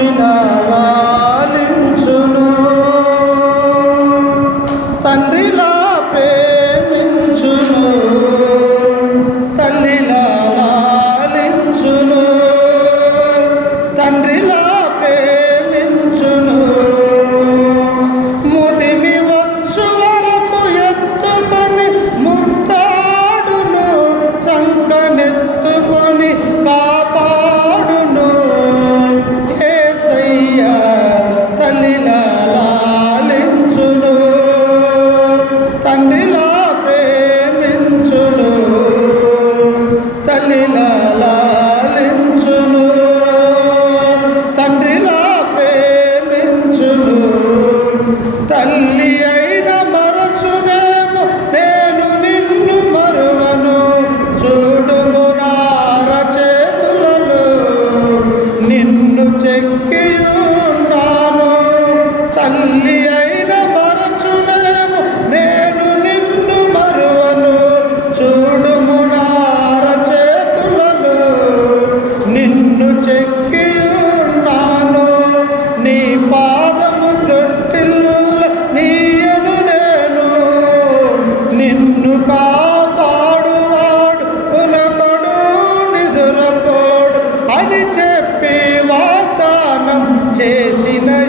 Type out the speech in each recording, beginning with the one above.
Allah. சொல்லிய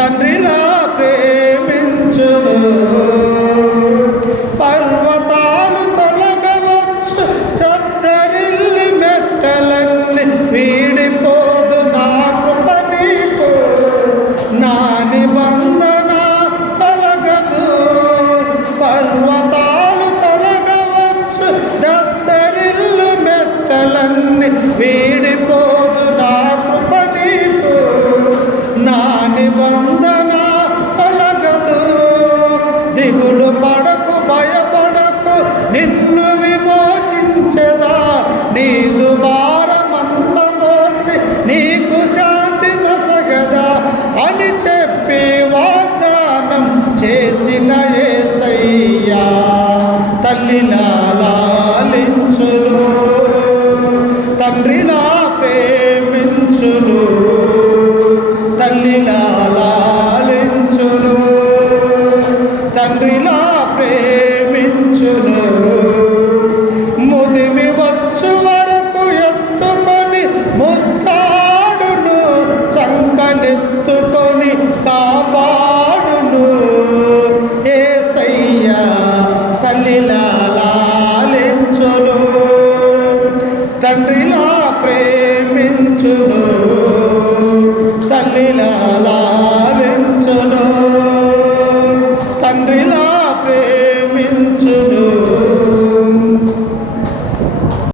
తండ్రిలా ప్రేమించును నిన్ను విమోచించదా? నీదు భారమంత మోసి నీకు శాంతి నసగదా అని చెప్పి వాగ్దానం చేసిన ఏసయ్యా తల్లిలాలించును తండ్రిలా ప్రేమించును. తల్లిలా తండ్రిలా ప్రే తల్లిలా ప్రేమించును.